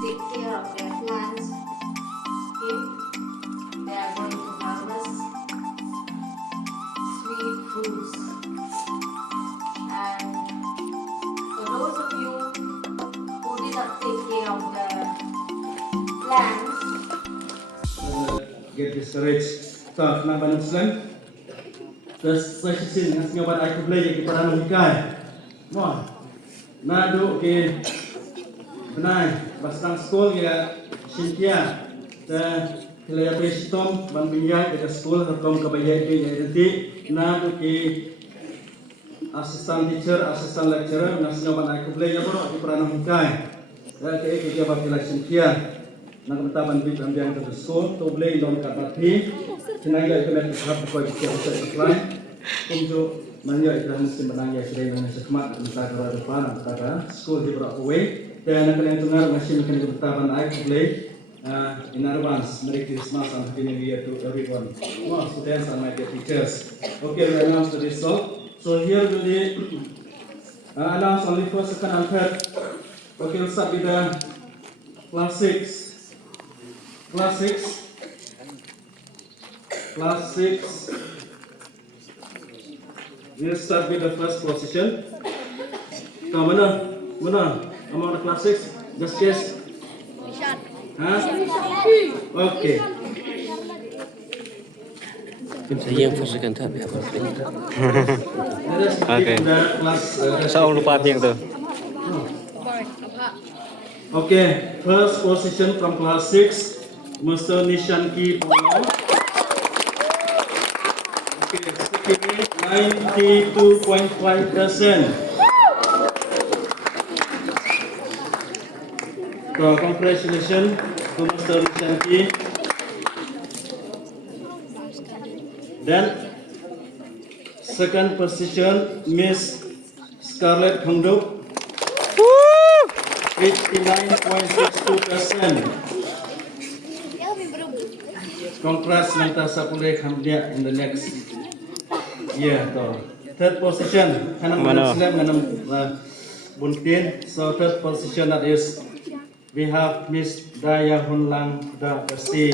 take care of their plants. Okay, they are going to harvest sweet fruits. And for those of you who did not take care of the plants, get discouraged. Tak, nak banyak slam. Terus saya sini ngasih nyoba aku beli ke para nahikai. Wah, nado ke benai bastang sekolah ya Cynthia dan kelihatan prestom bambingnya ke sekolah terkom kebayai ke nanti nado ke asisten teacher, asisten lecturer ngasih nyoba aku beli ya bro ke para nahikai. Dan ke bapila Cynthia. Nak bertahan di dalam ke sekolah, tu boleh dalam kapati. Senang ya kita berhak kau bisa supply. Untuk manja itu mesti menangnya sedang dengan sekemat antara dua depan antara sekolah di berapa way. Dan anak yang tengah masih mungkin bertahan air boleh. In advance, Merry Christmas and Happy New Year to everyone. Wow, students and my dear teachers. Okay, we announce the result. So here will be announce only first, second, and third. Okay, we'll start with the class 6. Class 6. We'll start with the first position. Come mana? Among the class 6, just guess. Huh? Okay. Yang first second third ya. Okay. Sao lupa yang tu? Okay, first position from class 6. Mr. Nishanki Polo. Okay, second 92.5%. So, congratulations to Mr. Nishanki. Then, second position, Miss Scarlett Khangdup. 89.62%. Congrats Nantasa Pule Khamdia in the next year. Third position, Hanam Slam Hanam Buntin. So third position that is we have Miss Daya Hunlang Da Persi.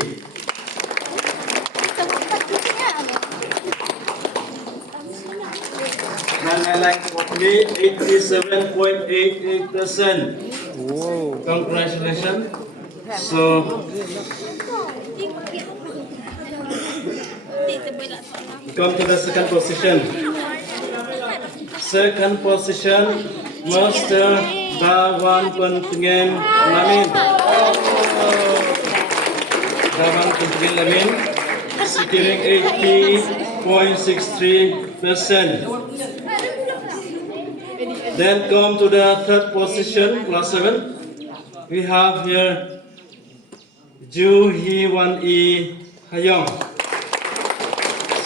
And I like for me 87.88%. Whoa! Congratulations. So. Come to the second position. Second position, Master Dawan Pentingin Lamin. Dawan Pentingin Lamin, securing 80.63%. Then come to the third position, class 7. We have here Ju Hee Wan E Hayong,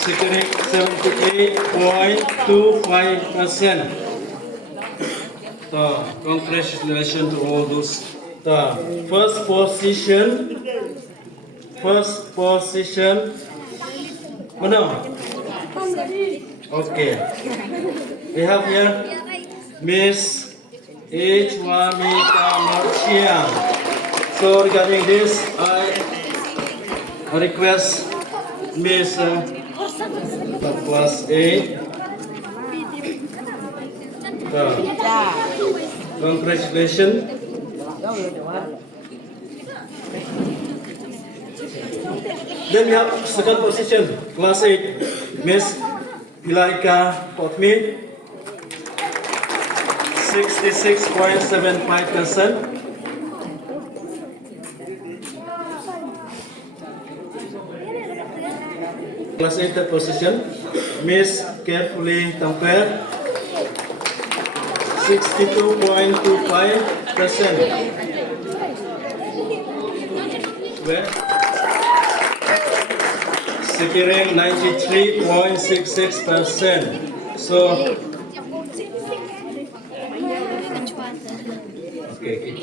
securing 78.25%. Congratulations to all those. First position. Mana? Okay. We have here Miss Ichwamika Marchiang. So regarding this, I request Miss class A. Congratulations. Then we have second position, class 8, Miss Ilaika Potmi, 66.75%. Class 8 third position, Miss Carefully Tamper, 62.25%. Securing 93.66%. So, okay.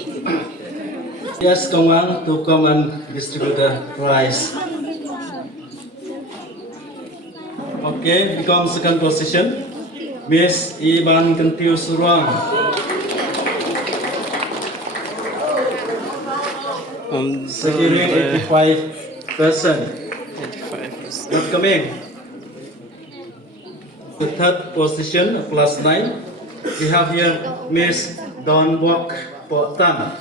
Yes, Tongwang to come and distribute the prize. Okay, become second position, Miss Iban Kentiu Surang. securing 85%. 85%. Not coming. The third position, plus 9. We have here Miss Don Bok Potan.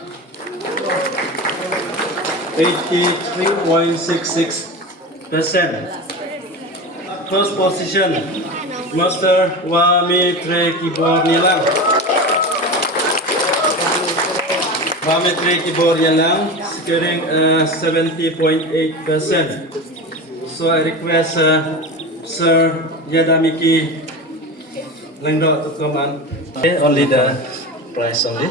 83.66%. First position, Master Wamitre Kibor Nilang. Wamitre Kibor Nilang, securing 70.8%. So I request Sir Yadamiki Lengdo to come on. Okay, only the price only.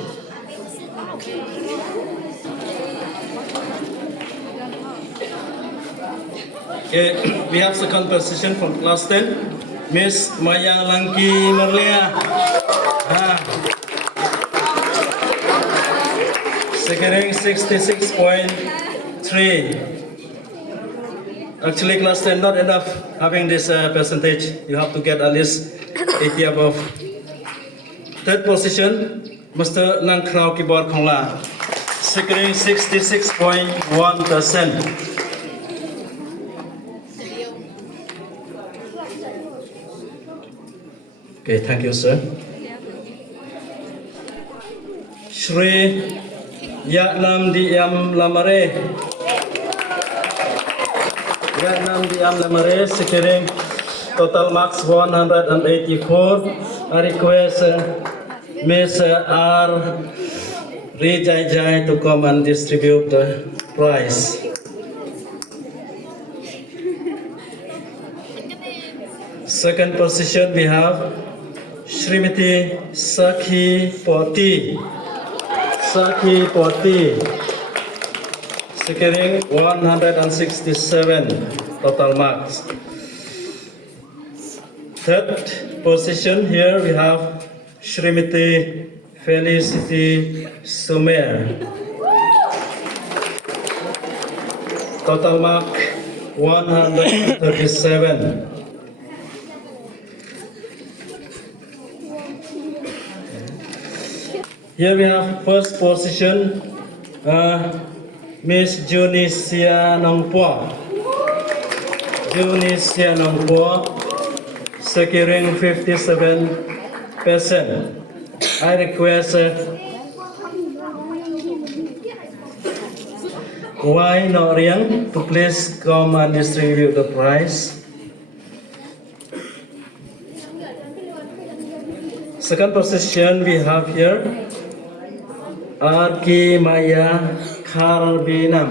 Okay, we have second position from class 10, Miss Maya Langki Merlia. Securing 66.3. Actually, class 10 not enough having this percentage. You have to get at least 80 above. Third position, Mr. Nangkrao Kibor Kongla, securing 66.1%. Okay, thank you, sir. Shri Yatnam Diam Lamare. Yatnam Diam Lamare, securing total marks 184. I request Ms. R. Rijai to come and distribute the prize. Second position we have Srimati Sakhi Poti. Sakhi Poti, securing 167 total marks. Third position here we have Srimati Felicity Sumer. Total mark 137. Here we have first position, Miss Junisia Nongpo. Junisia Nongpo, securing 57%. I request Wai Noriang to please come and distribute the prize. Second position we have here Arki Maya Karbinam.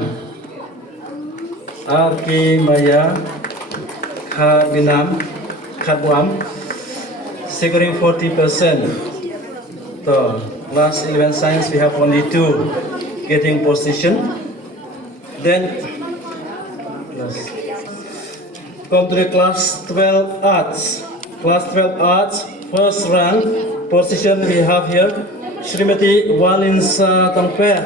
Arki Maya Karbinam Kadwam, securing 40%. So class 11 science we have only 2 getting position. Then come to the class 12 arts. Class 12 arts, first rank position we have here Srimati Walinsa Tongper.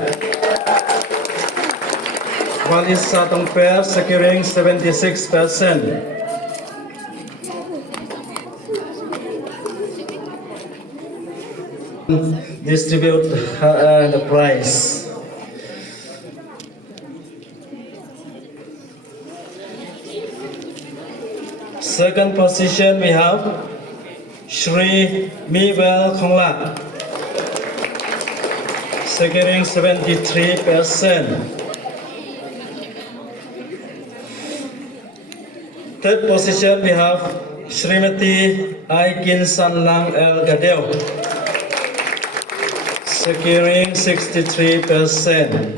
Walinsa Tongper, securing 76%. Distribute the prize. Second position we have Shri Miwel Kongla, securing 73%. Third position we have Srimati Aikin Sanlang El Gadeo, securing 63%.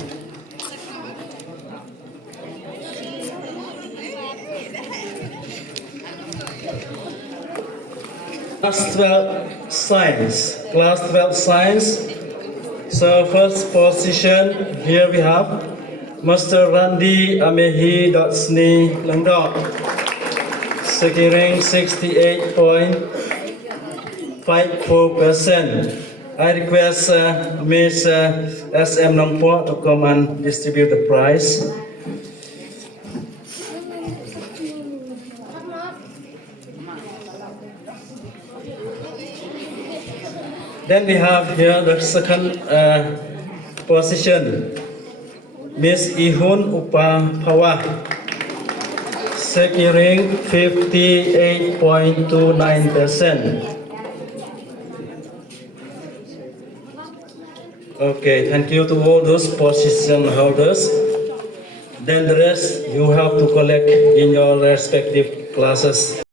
Class 12 science. Class 12 science. So first position here we have Mr. Randy Amehi.Sni Langdok, securing 68.54%. I request Ms. SM Nongpo to come and distribute the prize. Then we have here the second position. Miss Ihun Upapawa, securing 58.29%. Okay, thank you to all those position holders. Then the rest you have to collect in your respective classes.